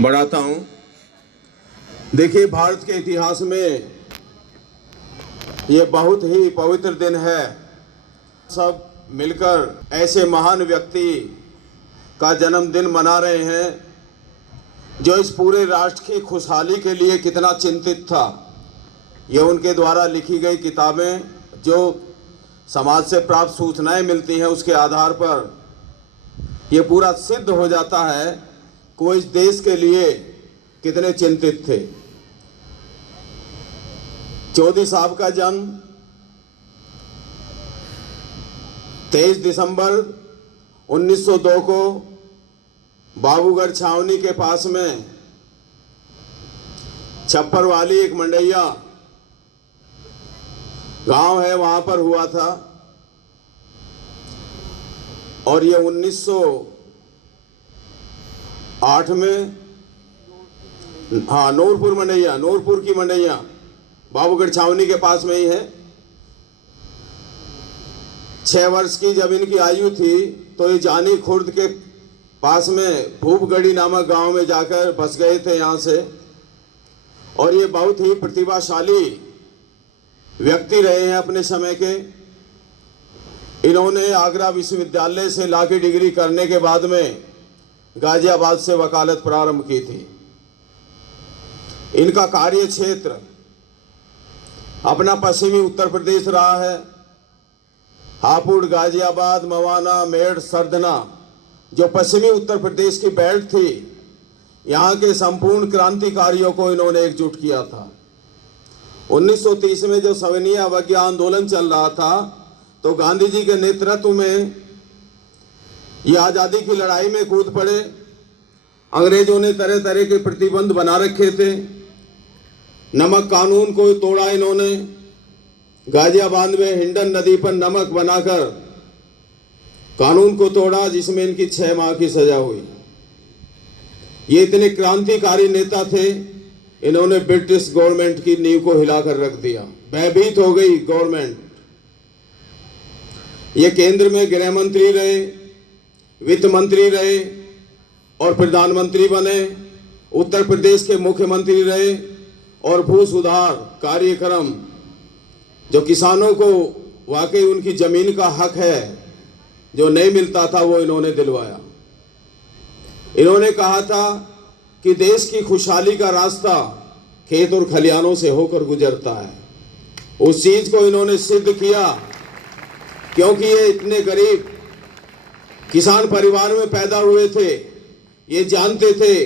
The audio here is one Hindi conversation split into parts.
बढ़ाता हूं। देखिए, भारत के इतिहास में ये बहुत ही पवित्र दिन है। सब मिलकर ऐसे महान व्यक्ति का जन्मदिन मना रहे हैं जो इस पूरे राष्ट्र की खुशहाली के लिए कितना चिंतित था। ये उनके द्वारा लिखी गई किताबें, जो समाज से प्राप्त सूचनाएं मिलती हैं, उसके आधार पर ये पूरा सिद्ध हो जाता है कि वो इस देश के लिए कितने चिंतित थे। चौधरी साहब का जन्म 23 दिसंबर 1902 को बाबूगढ़ छावनी के पास में छप्पर वाली एक मंडैया गांव है, वहां पर हुआ था। और ये 1908 में, हाँ, नूरपुर की मंडैया बाबूगढ़ छावनी के पास में ही है। 6 वर्ष की जब इनकी आयु थी तो ये जानी खुर्द के पास में भूपगढ़ी नामक गांव में जाकर बस गए थे यहाँ से। और ये बहुत ही प्रतिभाशाली व्यक्ति रहे हैं अपने समय के। इन्होंने आगरा विश्वविद्यालय से लॉ की डिग्री करने के बाद में गाजियाबाद से वकालत प्रारंभ की थी। इनका कार्य क्षेत्र अपना पश्चिमी उत्तर प्रदेश रहा है। हापुड़, गाजियाबाद, मवाना, मेरठ, सरधना, जो पश्चिमी उत्तर प्रदेश की बेल्ट थी, यहाँ के संपूर्ण क्रांतिकारियों को इन्होंने एकजुट किया था। 1930 में जो सविनय अवज्ञा आंदोलन चल रहा था, तो गांधी जी के नेतृत्व में ये आज़ादी की लड़ाई में कूद पड़े। अंग्रेजों ने तरह तरह के प्रतिबंध बना रखे थे। नमक कानून को तोड़ा इन्होंने। गाजियाबाद में हिंडन नदी पर नमक बनाकर कानून को तोड़ा, जिसमें इनकी 6 माह की सजा हुई। ये इतने क्रांतिकारी नेता थे, इन्होंने ब्रिटिश गवर्नमेंट की नींव को हिलाकर रख दिया। भयभीत हो गई गवर्नमेंट। ये केंद्र में गृह मंत्री रहे, वित्त मंत्री रहे और प्रधानमंत्री बने। उत्तर प्रदेश के मुख्यमंत्री रहे और भू सुधार कार्यक्रम, जो किसानों को वाकई उनकी जमीन का हक है जो नहीं मिलता था, वो इन्होंने दिलवाया। इन्होंने कहा था कि देश की खुशहाली का रास्ता खेत और खलिहानों से होकर गुजरता है। उस चीज को इन्होंने सिद्ध किया, क्योंकि ये इतने गरीब किसान परिवार में पैदा हुए थे। ये जानते थे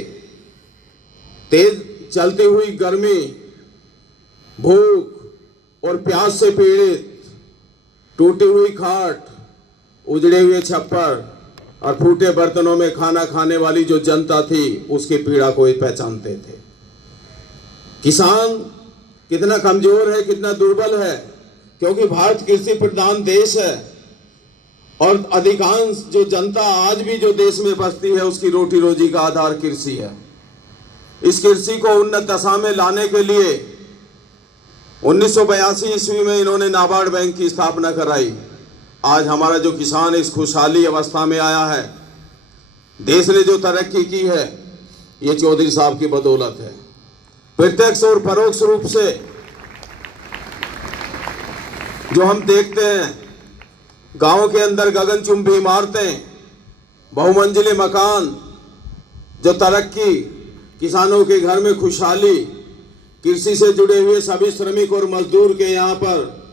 तेज चलती हुई गर्मी, भूख और प्यास से पीड़ित, टूटी हुई खाट, उजड़े हुए छप्पर और फूटे बर्तनों में खाना खाने वाली जो जनता थी, उसकी पीड़ा को ये पहचानते थे। किसान कितना कमजोर है, कितना दुर्बल है, क्योंकि भारत कृषि प्रधान देश है और अधिकांश जो जनता आज भी जो देश में बसती है, उसकी रोटी रोजी का आधार कृषि है। इस कृषि को उन्नत दशा में लाने के लिए 1982 ईस्वी में इन्होंने नाबार्ड बैंक की स्थापना कराई। आज हमारा जो किसान इस खुशहाली अवस्था में आया है, देश ने जो तरक्की की है, ये चौधरी साहब की बदौलत है। प्रत्यक्ष और परोक्ष रूप से जो हम देखते हैं, गांव के अंदर गगनचुंबी इमारतें, बहुमंजिले मकान, जो तरक्की, किसानों के घर में खुशहाली, कृषि से जुड़े हुए सभी श्रमिक और मजदूर के यहाँ पर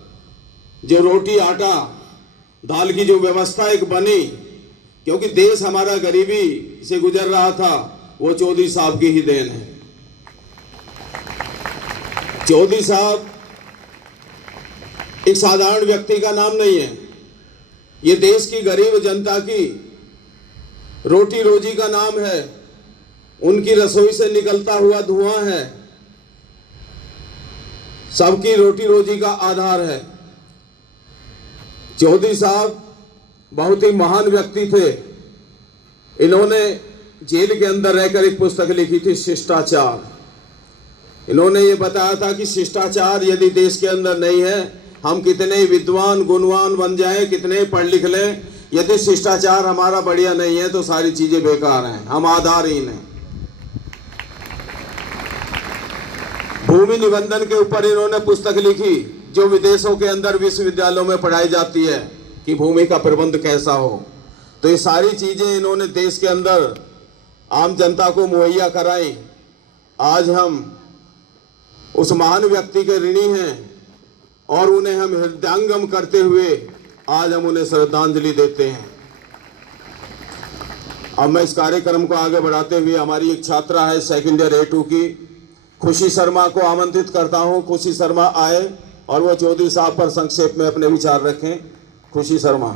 जो रोटी, आटा, दाल की जो व्यवस्था एक बनी, क्योंकि देश हमारा गरीबी से गुजर रहा था, वो चौधरी साहब की ही देन है। चौधरी साहब एक साधारण व्यक्ति का नाम नहीं है, ये देश की गरीब जनता की रोटी रोजी का नाम है। उनकी रसोई से निकलता हुआ धुआं है, सबकी रोटी रोजी का आधार है। चौधरी साहब बहुत ही महान व्यक्ति थे। इन्होंने जेल के अंदर रहकर एक पुस्तक लिखी थी, शिष्टाचार। इन्होंने ये बताया था कि शिष्टाचार यदि देश के अंदर नहीं है, हम कितने विद्वान गुणवान बन जाएं, कितने पढ़ लिख लें, यदि शिष्टाचार हमारा बढ़िया नहीं है तो सारी चीजें बेकार हैं, हम आधारहीन हैं। भूमि निबंधन के ऊपर इन्होंने पुस्तक लिखी, जो विदेशों के अंदर विश्वविद्यालयों में पढ़ाई जाती है कि भूमि का प्रबंध कैसा हो। तो ये सारी चीजें इन्होंने देश के अंदर आम जनता को मुहैया कराई। आज हम उस महान व्यक्ति के ऋणी हैं और उन्हें हम हृदयंगम करते हुए आज हम उन्हें श्रद्धांजलि देते हैं। अब मैं इस कार्यक्रम को आगे बढ़ाते हुए हमारी एक छात्रा है सेकंड ईयर A2 की खुशी शर्मा को आमंत्रित करता हूं। खुशी शर्मा आए और वो चौधरी साहब पर संक्षेप में अपने विचार रखें। खुशी शर्मा।